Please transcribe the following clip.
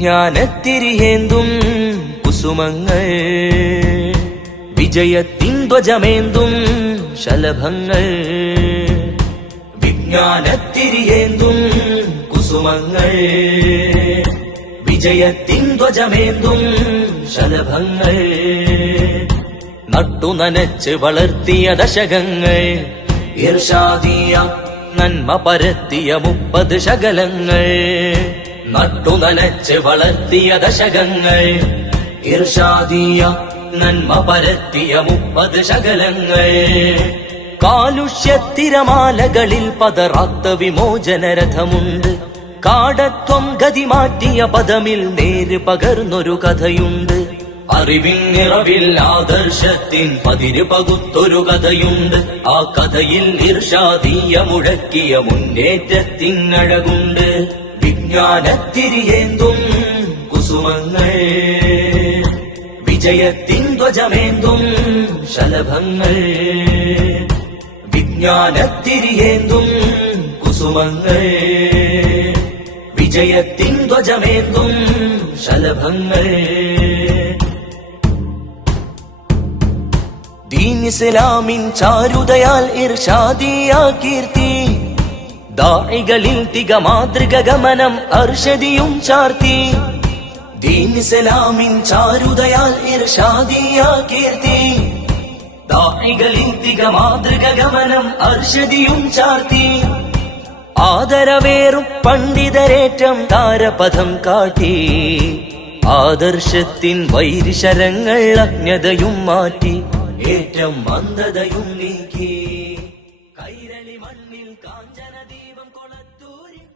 വിജ്ഞാനത്തിരിയേന്തും കുസുമങ്ങൾ. വിജയത്തിൻ ധ്വജമേന്തും ശലഭങ്ങൾ. വിജ്ഞാനത്തിരിയേന്തും കുസുമങ്ങൾ. വിജയത്തിൻ ധ്വജമേന്തും ശലഭങ്ങൾ. നട്ടു നനച്ച് വളർത്തിയ ദശകങ്ങൾ. ഇർഷാദിയ നന്മ പരത്തിയ മുപ്പത് ശകലങ്ങൾ. നട്ടു നനച്ച് വളർത്തിയ ദശകങ്ങൾ. ഇർഷാദിയ നന്മ പരത്തിയ മുപ്പത് ശകലങ്ങൾ. കാലുഷ്യത്തിരമാലകളിൽ പതറാത്ത വിമോചനരഥമുണ്ട് കാടത്വം ഗതി മാറ്റിയ പദമിൽ നേര് പകർന്നൊരു കഥയുണ്ട്. അറിവിൻ നിറവിൽ ആദർശത്തിൻ പതിര് പകുത്തൊരു കഥയുണ്ട്. ആ കഥയിൽ ഇർഷാദീയ മുഴക്കിയ മുന്നേറ്റത്തിനഴകുണ്ട് വിജ്ഞാനത്തിരിയേന്തും കുസുമങ്ങൾ. വിജയത്തിൻ ധ്വജമേന്തും ശലഭങ്ങൾ. വിജ്ഞാനത്തിരിയേന്തും കുസുമങ്ങൾ. വിജയത്തിൻ ധ്വജമേന്തും ശലഭങ്ങൾ. ദീൻ ഇസ്ലാമിൻ ചാരുതയാൽ ഇർഷാദിയ കീർത്തി. ദാഴികളിൽ തിക മാതൃക ഗമനം അർഷദിയും ചാർത്തി. ദീനിസലാമിൻ ചാരുദയാൽ ഇർഷാദിയ കീർത്തി. ദാഴികളിൽ തിക മാതൃക ഗമനം അർഷദിയും ചാർത്തി. ആദരവേറും പണ്ഡിതരേറ്റം താരപഥം കാട്ടി. ആദർശത്തിൻ വൈരിശരങ്ങൾ അജ്ഞതയും മാറ്റി. ഏറ്റം മന്ദതയും നീക്കി. കൈരളി മണ്ണിൽ കാഞ്ചന ദീപം കൊളത്തൂരിൽ